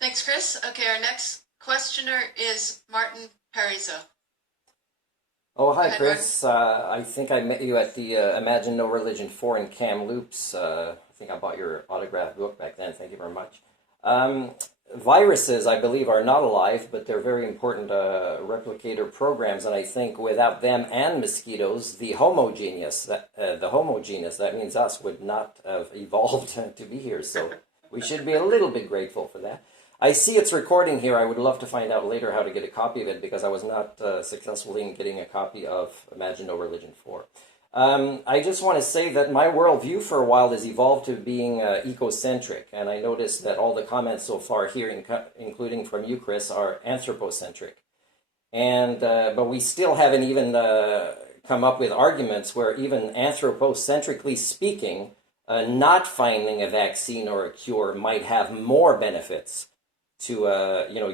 Thanks, Chris. Okay, our next questioner is Martin Parizo. Oh, Go hi, ahead, Martin. Chris. I think I met you at the Imagine No Religion 4 in Kamloops. I think I bought your autographed book back then. Thank you very much. Um, Viruses, I believe, are not alive, but they're very important replicator programs. And I think without them and mosquitoes, the Homo genus, that means us, would not have evolved to be here. So we should be a little bit grateful for that. I see it's recording here. I would love to find out later how to get a copy of it because I was not successful in getting a copy of Imagine No Religion 4. I just want to say that my worldview for a while has evolved to being ecocentric, and I noticed that all the comments so far here, including from you, Chris, are anthropocentric. And but we still haven't even come up with arguments where even anthropocentrically speaking, not finding a vaccine or a cure might have more benefits to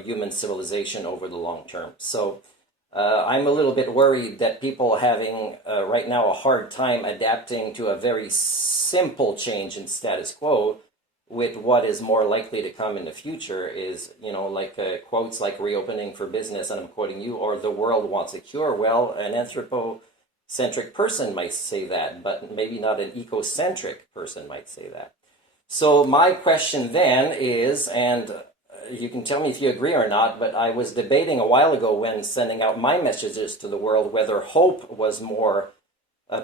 human civilization over the long term. So I'm a little bit worried that people having right now a hard time adapting to a very simple change in status quo with what is more likely to come in the future is, like quotes like reopening for business, and I'm quoting you, or the world wants a cure. Well, an anthropocentric person might say that, but maybe not an ecocentric person might say that. So my question then is, and you can tell me if you agree or not, but I was debating a while ago when sending out my messages to the world whether hope was more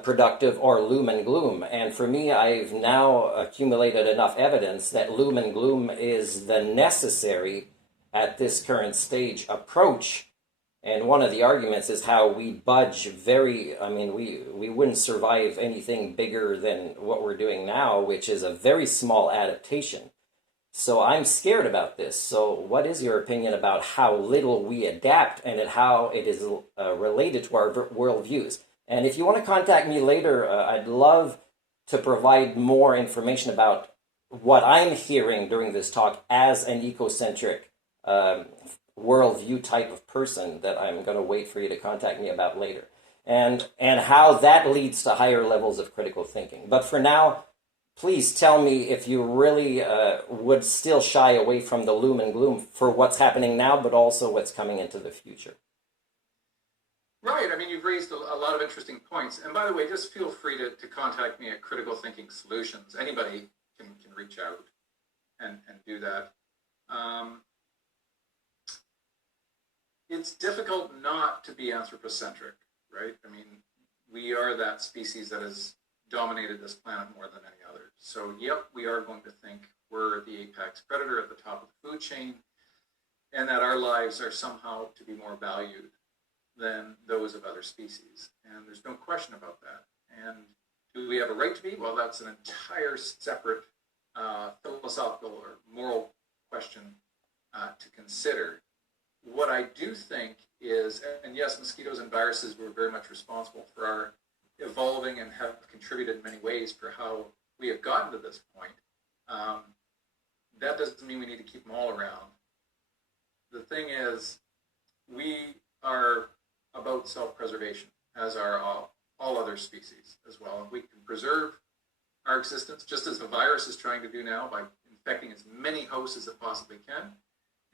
productive or loom and gloom. And for me, I've now accumulated enough evidence that loom and gloom is the necessary, at this current stage, approach. And one of the arguments is how we budge we wouldn't survive anything bigger than what we're doing now, which is a very small adaptation. So I'm scared about this. So what is your opinion about how little we adapt and how it is related to our worldviews? And if you want to contact me later, I'd love to provide more information about what I'm hearing during this talk as an ecocentric worldview type of person that I'm going to wait for you to contact me about later. And how that leads to higher levels of critical thinking. But for now, please tell me if you really would still shy away from the loom and gloom for what's happening now, but also what's coming into the future. Right. I mean, you've raised a lot of interesting points. And by the way, just feel free to contact me at Critical Thinking Solutions. Anybody can reach out and do that. It's difficult not to be anthropocentric, right? I mean, we are that species that has dominated this planet more than any other. So, yep, we are going to think we're the apex predator at the top of the food chain, and that our lives are somehow to be more valued than those of other species. And there's no question about that. And do we have a right to be? Well, that's an entire separate philosophical or moral question to consider. What I do think is, and yes, mosquitoes and viruses were very much responsible for our evolving and have contributed in many ways for how we have gotten to this point. That doesn't mean we need to keep them all around. The thing is, we are about self-preservation, as are all other species as well. And we can preserve our existence, just as the virus is trying to do now by infecting as many hosts as it possibly can.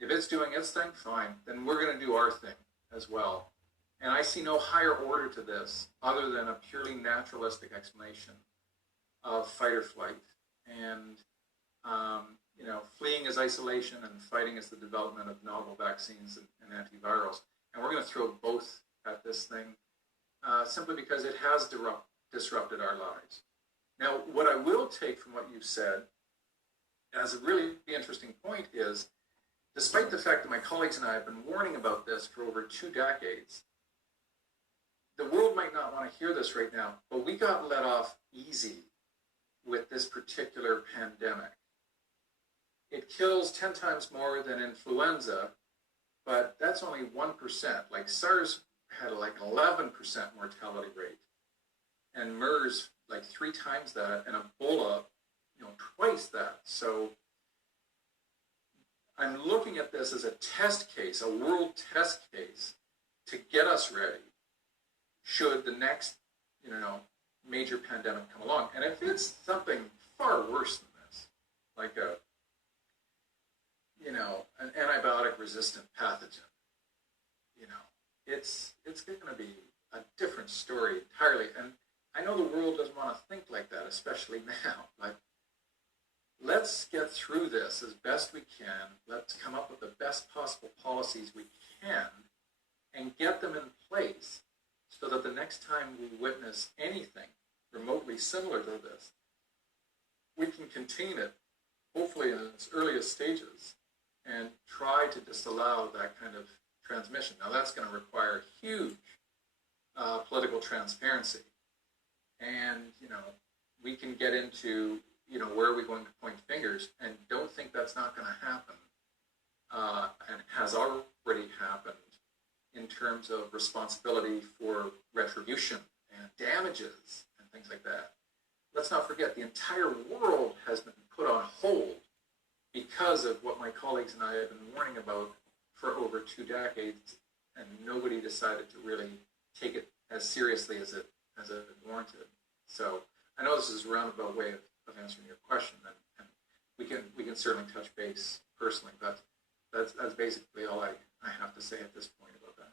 If it's doing its thing, fine. Then we're going to do our thing as well. And I see no higher order to this other than a purely naturalistic explanation of fight or flight. And, fleeing is isolation and fighting is the development of novel vaccines and antivirals. And we're going to throw both at this thing simply because it has disrupted our lives. Now, what I will take from what you've said as a really interesting point is, despite the fact that my colleagues and I have been warning about this for over 2 decades, the world might not want to hear this right now, but we got let off easy with this particular pandemic. It kills 10 times more than influenza, but that's only 1%. Like SARS had like 11% mortality rate, and MERS like 3 times that, and Ebola, twice that. So I'm looking at this as a test case, a world test case, to get us ready should the next, major pandemic come along. And if it's something far worse than this, like an antibiotic-resistant pathogen, you know, it's going to be a different story entirely. And I know the world doesn't want to think like that, especially now. But let's get through this as best we can. Let's come up with the best possible policies we can and get them in place so that the next time we witness anything remotely similar to this, we can contain it, hopefully in its earliest stages, and try to disallow that kind of transmission. Now that's going to require huge political transparency. And, you know, we can get into, you know, where are we going to point fingers, and don't think that's not going to happen, and has already happened in terms of responsibility for retribution and damages and things like that. Let's not forget, the entire world has been put on hold because of what my colleagues and I have been warning about for over 2 decades, and nobody decided to really take it as seriously as it warranted. So I know this is a roundabout way of answering your question, and we can certainly touch base personally, but that's basically all I have to say at this point about that.